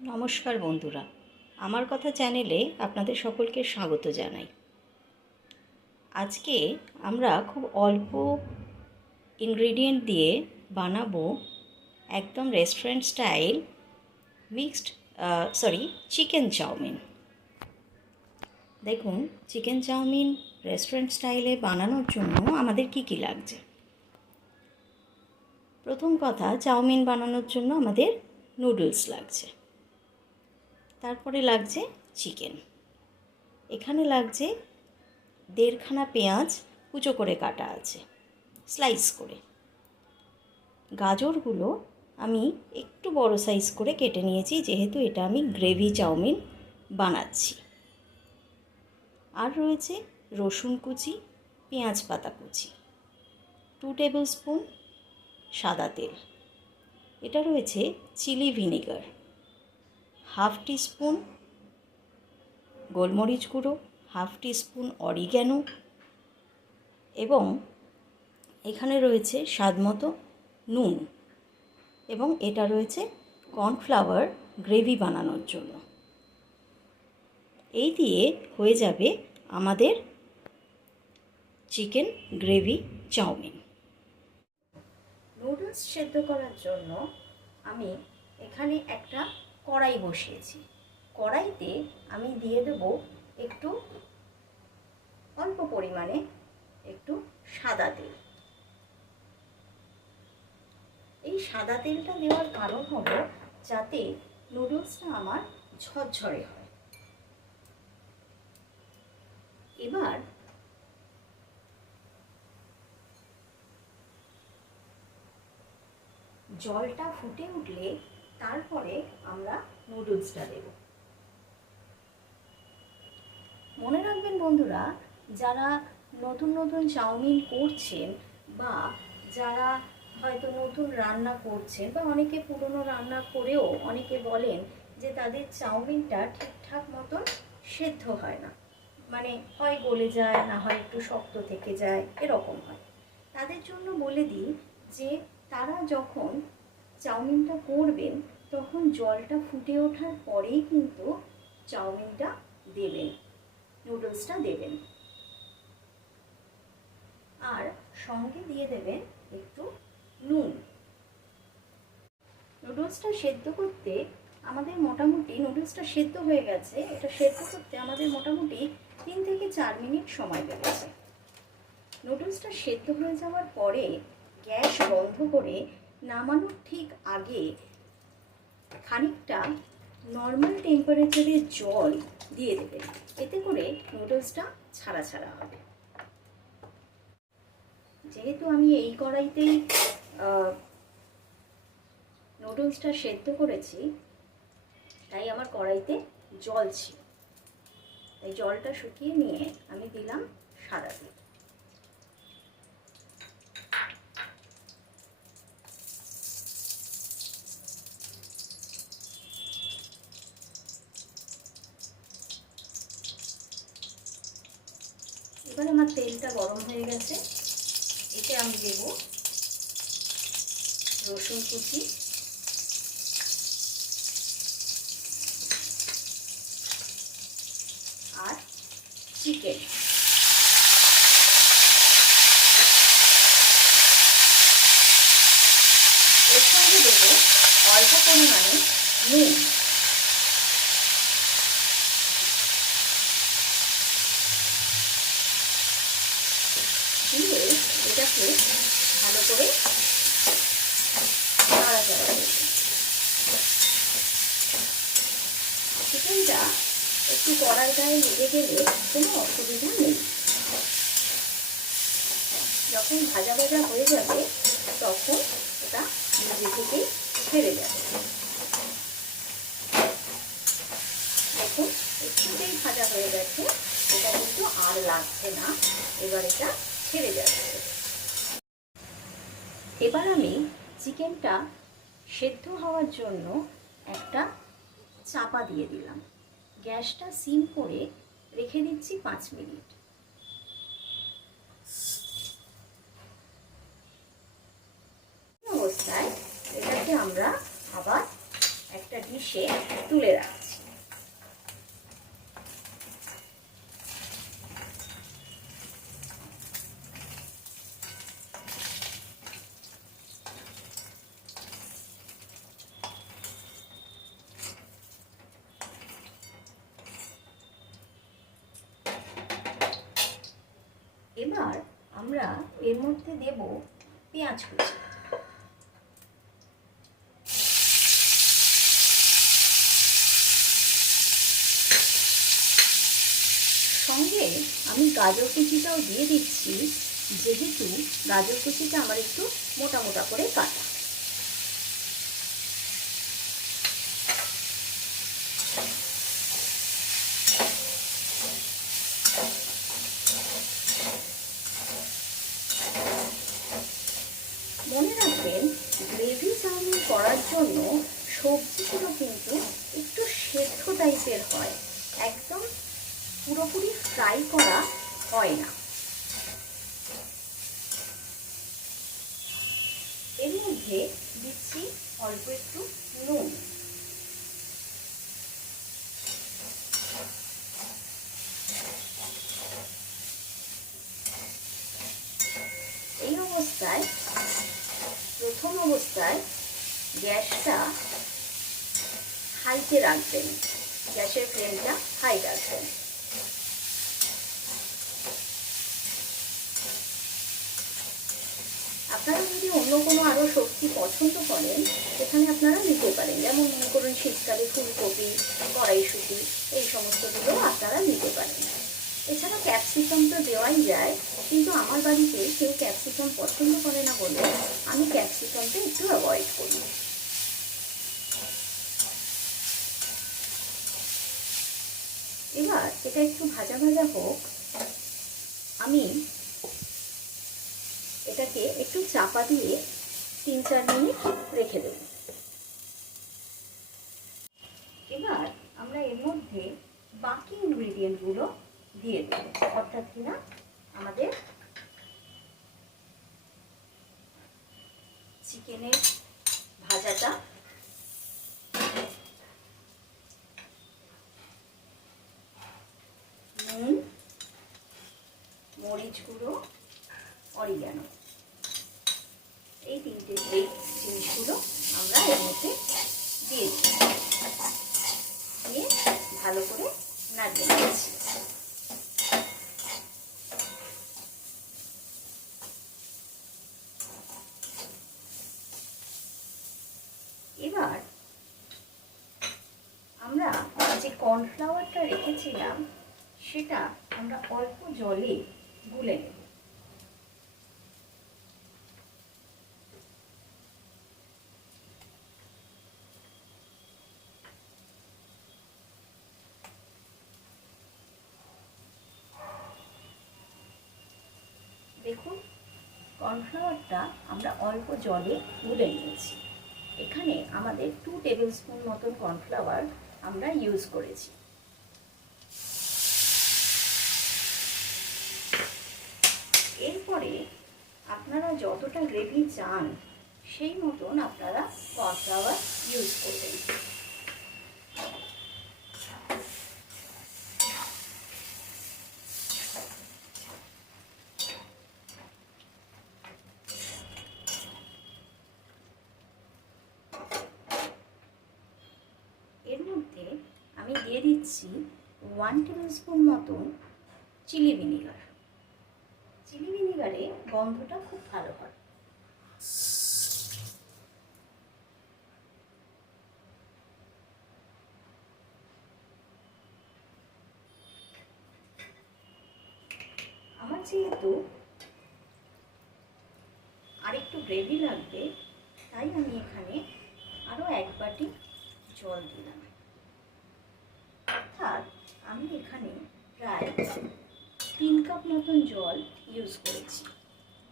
নমস্কার বন্ধুরা, আমার কথা চ্যানেলে আপনাদের সকলকে স্বাগত জানাই। আজকে আমরা খুব অল্প ইনগ্রেডিয়েন্ট দিয়ে বানাবো একদম রেস্টুরেন্ট স্টাইল চিকেন চাউমিন। দেখুন, চিকেন চাউমিন রেস্টুরেন্ট স্টাইলে বানানোর জন্য আমাদের কি কি লাগছে। প্রথম কথা, চাউমিন বানানোর জন্য আমাদের নুডলস লাগছে। তারপরে লাগছে চিকেন। এখানে লাগছে 1.5 পেঁয়াজ কুচো করে কাটা আছে, স্লাইস করে। গাজরগুলো আমি একটু বড় সাইজ করে কেটে নিয়েছি, যেহেতু এটা আমি গ্রেভি চাউমিন বানাচ্ছি। আর রয়েছে রসুন কুচি, পেঁয়াজ পাতা কুচি, 2 টেবিল স্পুন সাদা তেল। এটা রয়েছে চিলি ভিনেগার, 1/2 টিস্পুন গোলমরিচ গুঁড়ো, 1/2 টিস্পুন অরিগ্যানো, এবং এখানে রয়েছে স্বাদমতো নুন, এবং এটা রয়েছে কর্নফ্লাওয়ার গ্রেভি বানানোর জন্য। এই দিয়ে হয়ে যাবে আমাদের চিকেন গ্রেভি চাউমিন। নুডলস সেদ্ধ করার জন্য আমি এখানে একটা কড়াই বসিয়েছি। কড়াইতে আমি দিয়ে দেব একটু অল্প পরিমাণে একটু সাদা তেল। এই সাদা তেলটা দেওয়ার কারণ হলো যাতে নুডলসটা আমার ঝরঝরে হয়। এবার জলটা ফুটে উঠলে তারপরে আমরা নুডলসটা দেব। মনে রাখবেন বন্ধুরা, যারা নতুন নতুন চাউমিন করছেন বা যারা হয়তো নতুন রান্না করছেন বা অনেকে পুরনো রান্না করেও অনেকে বলেন যে তাদের চাউমিনটা ঠিকঠাক মতন সেদ্ধ হয় না, মানে হয় গলে যায়, না হয় একটু শক্ত থেকে যায়, এরকম হয়। তাদের জন্য বলে দিই যে তারা যখন চাউমিনটা করবেন তখন জলটা ফুটে ওঠার পরেই কিন্তু চাউমিনটা দেবেন, নুডলসটা দেবেন। আর সঙ্গে দিয়ে দেবেন একটু নুন। নুডলসটা সেদ্ধ করতে আমাদের মোটামুটি, নুডলসটা সেদ্ধ হয়ে গেছে, এটা সেদ্ধ করতে আমাদের মোটামুটি 3 থেকে 4 মিনিট সময় লেগেছে। নুডলসটা সেদ্ধ হয়ে যাওয়ার পরে গ্যাস বন্ধ করে নামানোর ঠিক আগে খানিকটা নর্মাল টেম্পারেচারে জল দিয়ে দেবেন, এতে করে নুডলসটা ছাড়া ছাড়া হবে। যেহেতু আমি এই কড়াইতেই নুডলসটা সেদ্ধ করেছি, তাই আমার কড়াইতে জল ছিল, তাই জলটা শুকিয়ে নিয়ে আমি দিলাম সাদা তেল। এবার আমার তেলটা গরম হয়ে গেছে, এতে আমি দেব রসুন কুচি, আর চিকেন। এর সঙ্গে দেব অল্প পরিমাণে নুন। দিয়ে এটাকে ভালো করে নাড়াচাড়া করব। চিকেনটা একটু কড়াই গায়ে লেগে গেলে কোনো অসুবিধা নেই। যখন ভাজা ভাজা হয়ে যাবে তখন এটা নিজে থেকেই ছেড়ে যাবে। দেখুন, একটুতেই ভাজা হয়ে গেছে, এটা কিন্তু আর লাগছে না, এবার এটা ছেড়ে যাচ্ছে। এবার আমি চিকেনটা সেদ্ধ হওয়ার জন্য একটা চাপা দিয়ে দিলাম। গ্যাসটা সিম করে রেখে দিচ্ছি 5 মিনিট। অবস্থায় এটাকে আমরা আবার একটা ডিশে তুলে রাখছি। এবার আমরা এর মধ্যে দেব পেঁয়াজ কুচি। সঙ্গে আমি গাজর কুচিটাও দিয়ে দিচ্ছি, যেহেতু গাজর কুচিটা আমার একটু মোটা মোটা করে কাটা। মনে রাখবেন, গ্রেভি চাউমিন করার জন্য সবজিগুলো কিন্তু একটু সেদ্ধ টাইপের হয়, একদম পুরোপুরি ফ্রাই করা হয় না। এর মধ্যে দিচ্ছি অল্প একটু নুন। এই অবস্থায় প্রথম অবস্থায় গ্যাসটা হাইতে রাখবেন, গ্যাসের ফ্লেমটা হাই রাখবেন। আপনারা যদি অন্য কোনো আরও সবজি পছন্দ করেন সেখানে আপনারা নিতে পারেন, যেমন মনে করুন শীতকালে ফুলকপি, কড়াইশুঁটি, এই সমস্তগুলো আপনারা নিতে পারেন। এছাড়া ক্যাপসিকাম তো দেওয়াই যায়, কিন্তু আমার বাড়িতে কেউ ক্যাপসিকাম পছন্দ করে না বলে আমি ক্যাপসিকামটা একটু অ্যাভয়েড করি। এবার এটা একটু ভাজা ভাজা হোক, আমি এটাকে একটু চাপা দিয়ে 3-4 মিনিট রেখে দেব। এবার আমরা এর মধ্যে বাকি ইনগ্রিডিয়েন্টগুলো দিয়ে দেব, অর্থাৎ কিনা আমাদের চিকেনের ভাজাটা, নুন, মরিচ গুঁড়ো, অরিগ্যানো, এই তিনটে জিনিসগুলো আমরা এর মধ্যে দিয়ে দিয়ে ভালো করে নাড়িয়ে নিচ্ছি। এবার আমরা যে কর্নফ্লাওয়ারটা রেখেছিলাম সেটা আমরা অল্প জলে গুলে নেব। দেখুন, কর্নফ্লাওয়ারটা আমরা অল্প জলে গুলে নিয়েছি। এখানে আমাদের 2 টেবিল স্পুন মতন কর্নফ্লাওয়ার আমরা ইউজ করেছি। এরপরে আপনারা যতটা গ্রেভি চান সেই মতন আপনারা কর্নফ্লাওয়ার ইউজ করবেন। এর মধ্যে আমি দিয়ে দিচ্ছি 1 টেবিল স্পুন মতন চিলি ভিনিগার। চিলি ভিনিগারে গন্ধটা খুব ভালো হয়। আমার যেহেতু আরেকটু গ্রেভি লাগবে, তাই আমি এখানে আরও 1 বাটি জল দিলাম। অর্থাৎ আমি এখানে প্রায় 3 কাপ মতন জল ইউজ করেছি।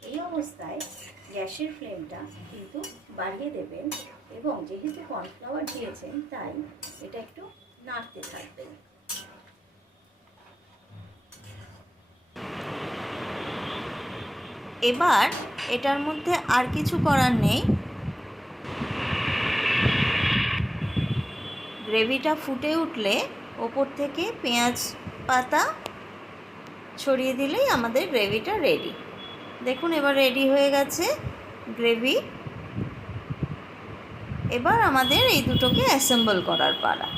এই অবস্থায় গ্যাসের ফ্লেমটা কিন্তু বাড়িয়ে দেবেন, এবং যেহেতু কর্নফ্লাওয়ার দিয়েছেন তাই এটা একটু নাড়তে থাকবেন। এবার এটার মধ্যে আর কিছু করার নেই, গ্রেভিটা ফুটে উঠলে ওপর থেকে পেঁয়াজ পাতা ছড়িয়ে দিলেই আমাদের গ্রেভিটা রেডি। দেখুন এবার রেডি হয়ে গেছে গ্রেভি। এবার আমাদের এই দুটোকে অ্যাসেম্বল করার পালা।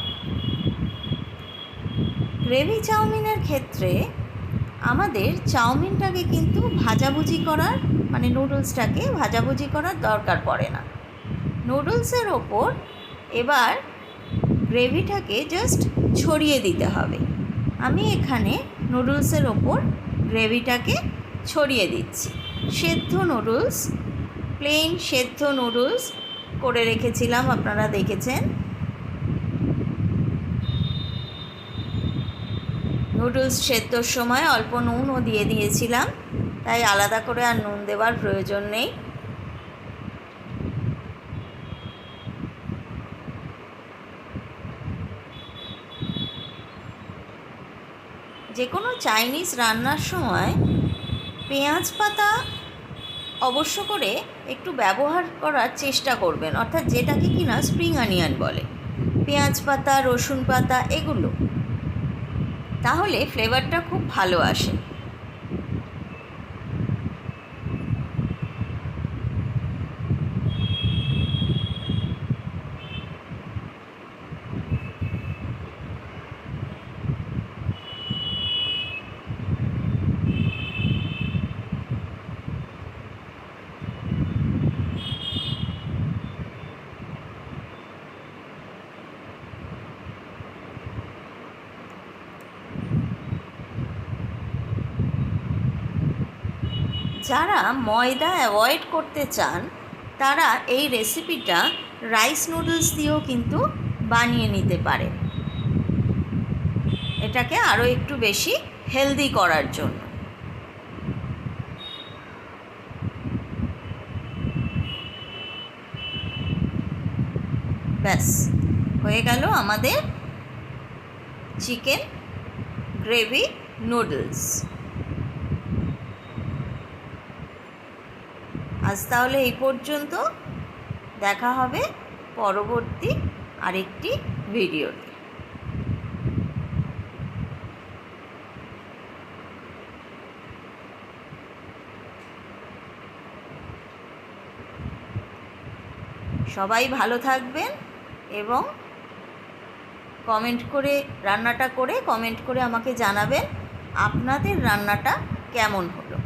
গ্রেভি চাউমিনের ক্ষেত্রে আমাদের চাউমিনটাকে কিন্তু ভাজাভুজি করার, মানে নুডলসটাকে ভাজাভুজি করার দরকার পড়ে না। নুডলসের ওপর এবার গ্রেভিটাকে জাস্ট ছড়িয়ে দিতে হবে। আমি এখানে নুডলসের ওপর গ্রেভিটাকে ছড়িয়ে দিচ্ছি। সেদ্ধ নুডলস, প্লেন সেদ্ধ নুডলস করে রেখেছিলাম, আপনারা দেখেছেন। নুডলস সেদ্ধর সময় অল্প নুনও দিয়ে দিয়েছিলাম, তাই আলাদা করে আর নুন দেওয়ার প্রয়োজন নেই। যে কোনো চাইনিজ রান্নার সময় পেঁয়াজ পাতা অবশ্য করে একটু ব্যবহার করার চেষ্টা করবেন, অর্থাৎ যেটাকে কিনা স্প্রিং অনিয়ন বলে, পেঁয়াজ পাতা, রসুন পাতা, এগুলো, তাহলে ফ্লেভারটা খুব ভালো আসে। যারা ময়দা অ্যাভয়েড করতে চান তারা এই রেসিপিটা রাইস নুডলস দিয়েও কিন্তু বানিয়ে নিতে পারেন, এটাকে আরও একটু বেশি হেলদি করার জন্য। ব্যাস হয়ে গেল আমাদের চিকেন গ্রেভি নুডলস। আজ তাহলে এই পর্যন্ত, দেখা হবে পরবর্তী আরেকটি ভিডিওতে। সবাই ভালো থাকবেন এবং কমেন্ট করে রান্নাটা করে কমেন্ট করে আমাকে জানাবেন আপনাদের রান্নাটা কেমন হলো।